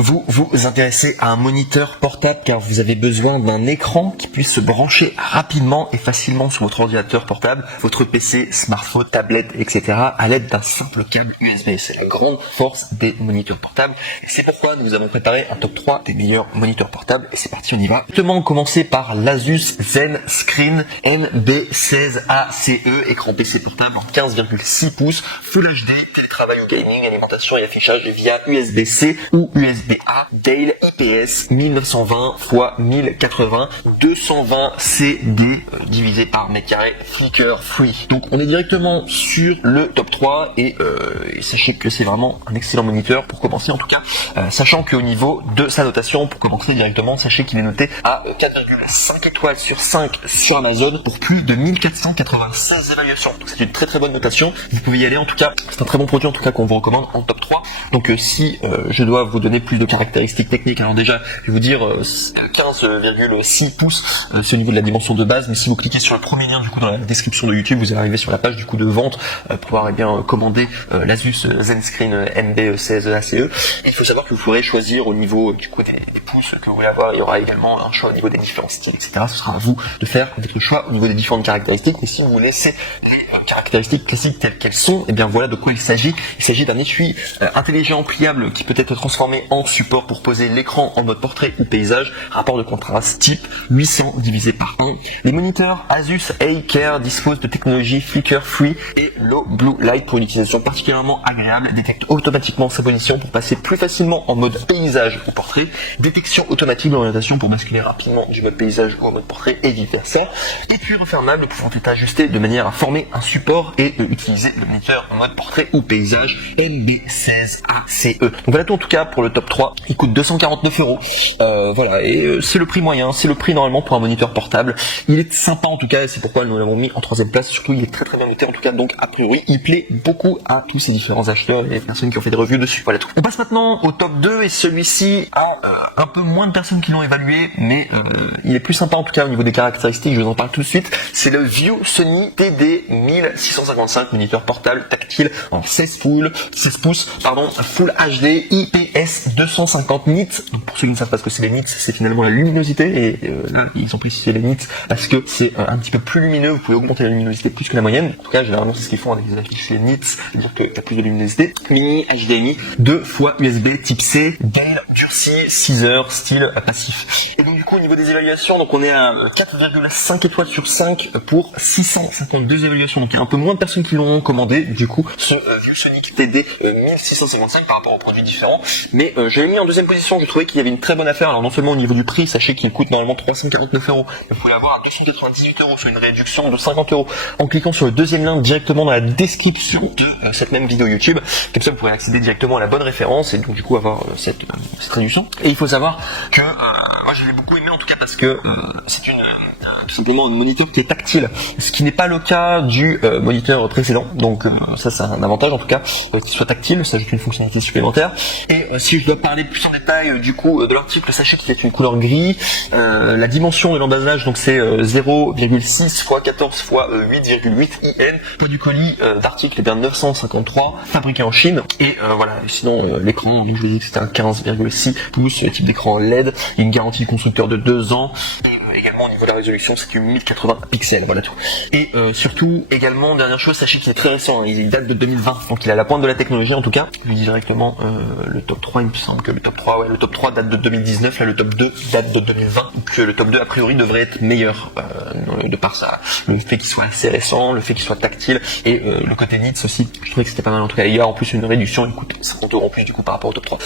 Vous vous intéressez à un moniteur portable car vous avez besoin d'un écran qui puisse se brancher rapidement et facilement sur votre ordinateur portable, votre PC, smartphone, tablette, etc. à l'aide d'un simple câble USB. C'est la grande force des moniteurs portables et c'est pourquoi nous avons préparé un top 3 des meilleurs moniteurs portables et c'est parti, on y va. Directement commencer par l'Asus ZenScreen MB16ACE, écran PC portable en 15,6 pouces, Full HD, télétravail ou gaming, alimentation et affichage via USB-C ou USB-A, Dale IPS 1920 x 1080, 220 CD divisé par mètre carré, flicker free. Donc on est directement sur le top 3 et sachez que c'est vraiment un excellent moniteur pour commencer en tout cas, sachant qu'au niveau de sa notation, pour commencer directement, sachez qu'il est noté à 4,5 étoiles sur 5 sur Amazon pour plus de 1496 évaluations. Donc c'est une très très bonne notation, vous pouvez y aller en tout cas, c'est un très bon produit en tout cas qu'on vous recommande en top 3. Donc si je dois vous donner plus de caractéristiques techniques, alors déjà je vais vous dire 15,6 pouces, c'est au niveau de la dimension de base, mais si vous cliquez sur le premier lien du coup dans la description de YouTube, vous allez arriver sur la page du coup de vente pour pouvoir commander l'Asus ZenScreen MB16ACE. Et il faut savoir que vous pourrez choisir au niveau du coup des pouces que vous voulez avoir, il y aura également un choix au niveau des différents styles, etc. Ce sera à vous de faire votre choix au niveau des différentes caractéristiques, mais si vous vous laissez les caractéristiques classiques telles qu'elles sont, et bien voilà de quoi il s'agit. Il s'agit d'un étui intelligent pliable qui peut être transformé en support pour poser l'écran en mode portrait ou paysage, rapport de contraste type 800 divisé par 1. Les moniteurs Asus A-Care disposent de technologie flicker free et low blue light pour une utilisation particulièrement agréable, détecte automatiquement sa position pour passer plus facilement en mode paysage ou portrait, détection automatique d'orientation pour basculer rapidement du mode paysage ou en mode portrait et vice versa, étui refermable pouvant être ajusté de manière à former un support et utiliser le moniteur en mode portrait ou paysage MB16ACE. Donc voilà tout en tout cas pour le top 3, il coûte 249 €. Voilà, et c'est le prix moyen, c'est le prix normalement pour un moniteur portable. Il est sympa en tout cas, et c'est pourquoi nous l'avons mis en 3ème place, surtout il est très très bien noté en tout cas, donc a priori il plaît beaucoup à tous ces différents acheteurs et les personnes qui ont fait des reviews dessus. Voilà tout. On passe maintenant au top 2 et celui-ci a un peu moins de personnes qui l'ont évalué, mais il est plus sympa en tout cas au niveau des caractéristiques, je vous en parle tout de suite. C'est le ViewSony TD1655, moniteur portable tactile en 16 pouces, Full HD IPS 250 nits. Donc pour ceux qui ne savent pas ce que c'est les nits, c'est finalement la luminosité et là ils ont précisé les nits parce que c'est un petit peu plus lumineux, vous pouvez augmenter la luminosité plus que la moyenne. En tout cas généralement c'est ce qu'ils font avec les affiches les nits, c'est-à-dire que tu as plus de luminosité. Mini HDMI 2 fois USB type C, Dell durci 6 heures style passif. Et donc du coup au niveau des évaluations, donc on est à 4,5 étoiles sur 5 pour 652 évaluations. Donc il y a un peu moins de personnes qui l'ont commandé du coup ce ViewSony TD 1655 par rapport aux produits différents, mais je l'ai mis en 2ème position. Je trouvais qu'il y avait une très bonne affaire. Alors non seulement au niveau du prix, sachez qu'il coûte normalement 349 €, mais vous pouvez l'avoir à 298 €, soit une réduction de 50 € en cliquant sur le 2e lien directement dans la description de cette même vidéo YouTube. Comme ça vous pourrez accéder directement à la bonne référence et donc du coup avoir cette réduction. Et il faut savoir que moi je l'ai beaucoup aimé en tout cas parce que c'est tout simplement un moniteur qui est tactile, ce qui n'est pas le cas du moniteur précédent. Donc ça c'est un avantage en tout cas qu'il soit tactile, ça ajoute une fonctionnalité supplémentaire. Et si je dois parler plus en détail du coup de l'article, sachez qu'il est une couleur gris. La dimension de l'emballage donc c'est 0,6 x 14 x 8,8 IN. Poids du colis d'article est bien 953, fabriqué en Chine. Et voilà, sinon l'écran, donc je vous ai dit que c'était un 15,6 pouces, type d'écran LED, une garantie constructeur de 2 ans. Et également au niveau de la résolution c'est du 1080 pixels, voilà tout. Et surtout également dernière chose, sachez qu'il est très récent, il date de 2020, donc il a la pointe de la technologie en tout cas. Je vous dis directement le top 3, il me semble que le top 3 date de 2019, là le top 2 date de 2020, donc le top 2 a priori devrait être meilleur de par ça, le fait qu'il soit assez récent, le fait qu'il soit tactile et le côté nits aussi, je trouvais que c'était pas mal en tout cas. Il y a en plus une réduction, il coûte 50 € en plus du coup par rapport au top 3.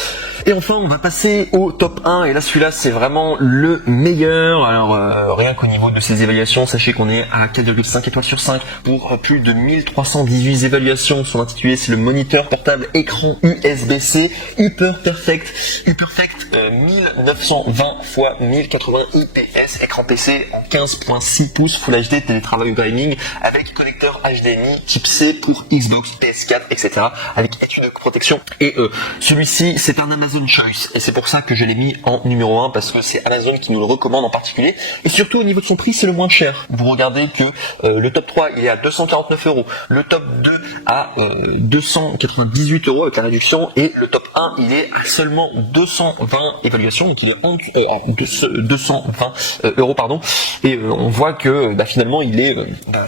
Et enfin on va passer au top 1 et là celui-là c'est vraiment le meilleur. Alors rien qu'au niveau de ces évaluations, sachez qu'on est à 4,5 étoiles sur 5 pour plus de 1318 évaluations. Son intitulé c'est le moniteur portable écran USB-C Hyperperfect 1920 x 1080 IPS, écran PC en 15,6 pouces Full HD, télétravail ou gaming avec connecteur HDMI type C pour Xbox, PS4, etc. avec étui de protection. Et celui-ci, c'est un Amazon Choice. Et c'est pour ça que je l'ai mis en numéro 1, parce que c'est Amazon qui nous le recommande en particulier. Et surtout, au niveau de son prix, c'est le moins cher. Vous regardez que le top 3, il est à 249 €. Le top 2 à 298 € avec la réduction. Et le top 1, il est à seulement 220 évaluations. Donc il est en 220 €, pardon. Et on voit que finalement, il est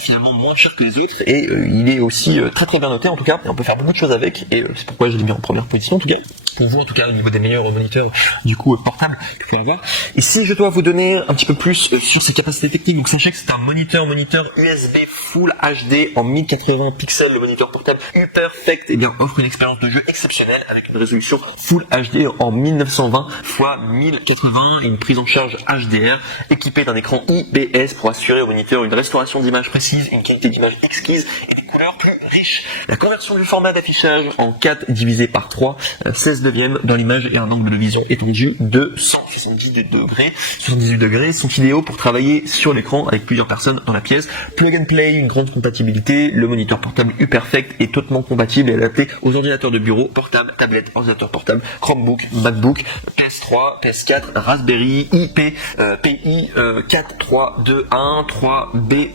finalement moins cher que les autres. Et il est aussi très très bien noté en tout cas. Et on peut faire beaucoup de choses avec. Et c'est pourquoi je l'ai mis en première position en tout cas. Pour vous en tout cas au niveau des meilleurs moniteurs du coup portables que vous pouvez avoir. Et si je dois vous donner un petit peu plus sur ses capacités techniques, donc sachez que c'est un moniteur USB Full HD en 1080 pixels. Le moniteur portable UPerfect offre une expérience de jeu exceptionnelle avec une résolution Full HD en 1920 x 1080 et une prise en charge HDR équipée d'un écran IPS pour assurer au moniteur une restauration d'image précise, une qualité d'image exquise et des couleurs plus riches. La conversion du format d'affichage en 4 divisé par 3, 16 neuvième dans l'image et un angle de vision étendu de 178 degrés sont idéaux pour travailler sur l'écran avec plusieurs personnes dans la pièce. Plug and play, une grande compatibilité. Le moniteur portable UPerfect est totalement compatible et adapté aux ordinateurs de bureau, portable, tablette, ordinateur portable, Chromebook, MacBook, PS3, PS4, Raspberry, PI 4321, 3B+,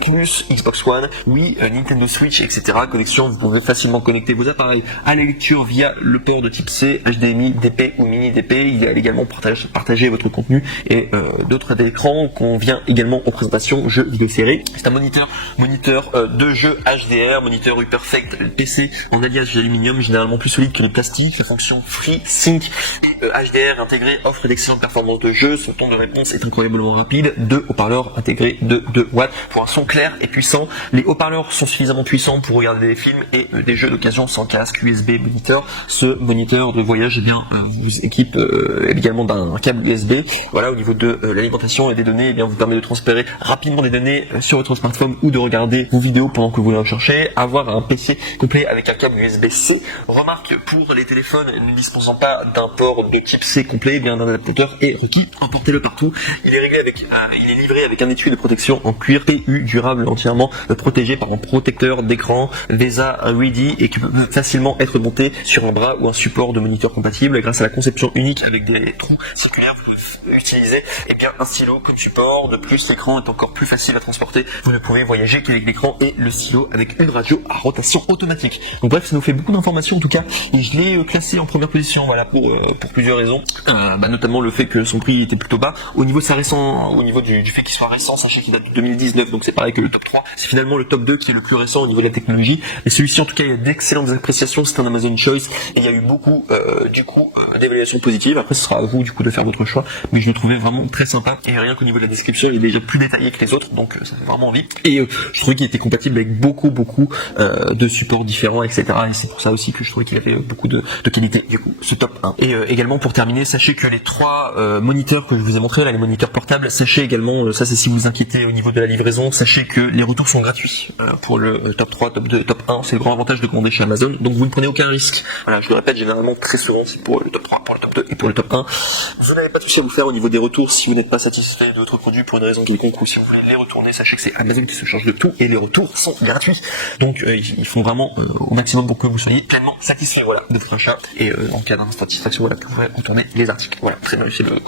Xbox One, Wii, Nintendo Switch, etc. Connexion, vous pouvez facilement connecter vos appareils à la lecture via le port de type C, HDMI, DP ou mini DP. Il a également partager votre contenu et d'autres écrans qu'on vient également en présentation, je vous laisserai. C'est un moniteur de jeu HDR, moniteur UPerfect PC en alliage d'aluminium, généralement plus solide que les plastiques. La fonction FreeSync et HDR intégré offre d'excellentes performances de jeu. Son temps de réponse est incroyablement rapide. 2 haut-parleurs intégrés de 2 watts pour un son clair et puissant. Les haut-parleurs sont suffisamment puissants pour regarder des films et des jeux d'occasion sans casque USB moniteur. Ce moniteur de voyage vous équipe également d'un câble USB. Voilà, au niveau de l'alimentation et des données, vous permet de transférer rapidement des données sur votre smartphone ou de regarder vos vidéos pendant que vous les recherchez. Avoir un PC complet avec un câble USB-C. Remarque pour les téléphones ne disposant pas d'un port de type C complet, un adaptateur est requis. Emportez-le partout. Il est livré avec un étui de protection en cuir PU durable entièrement protégé par un protecteur d'écran VESA Ready et qui peut facilement être monté sur un bras ou un support de moniteur compatible grâce à la conception unique avec des trous circulaires. Vous pouvez utiliser un stylo comme support. De plus, l'écran est encore plus facile à transporter. Vous ne pourrez voyager qu'avec l'écran et le stylo avec une radio à rotation automatique. Donc bref, ça nous fait beaucoup d'informations en tout cas et je l'ai classé en première position pour plusieurs raisons, notamment le fait que son prix était plutôt bas. Au niveau du fait qu'il soit récent, sachez qu'il date de 2019, donc c'est pareil que le top 3, c'est finalement le top 2 qui est le plus récent au niveau de la technologie. Mais celui-ci en tout cas, il y a d'excellentes appréciations, c'est un Amazon Choice et il y a eu beaucoup d'évaluations positives. Après ce sera à vous du coup de faire votre choix, mais je le trouvais vraiment très sympa et rien qu'au niveau de la description il est déjà plus détaillé que les autres, donc ça fait vraiment envie. Et je trouvais qu'il était compatible avec beaucoup de supports différents, etc. Et c'est pour ça aussi que je trouvais qu'il avait beaucoup de qualité, du coup, ce top 1. Et également pour terminer, sachez que les 3 moniteurs que je vous ai montrés, là, les moniteurs portables, sachez également, ça c'est si vous vous inquiétez au niveau de la livraison, sachez que les retours sont gratuits. Pour le top 3, top 2, top 1, c'est le grand avantage de commander chez Amazon, donc vous ne prenez aucun risque. Voilà, je le répète généralement très souvent, c'est pour le top 3, pour le top 2 et pour le top 1. Vous n'avez pas de souci à vous faire au niveau des retours si vous n'êtes pas satisfait de votre produit pour une raison quelconque ou si vous voulez les retourner, sachez que c'est Amazon qui se charge de tout et les retours sont gratuits. Donc ils font vraiment au maximum pour que vous soyez pleinement satisfait de votre achat et en cas d'insatisfaction, vous pourrez retourner les articles. Voilà, très bien, c'est le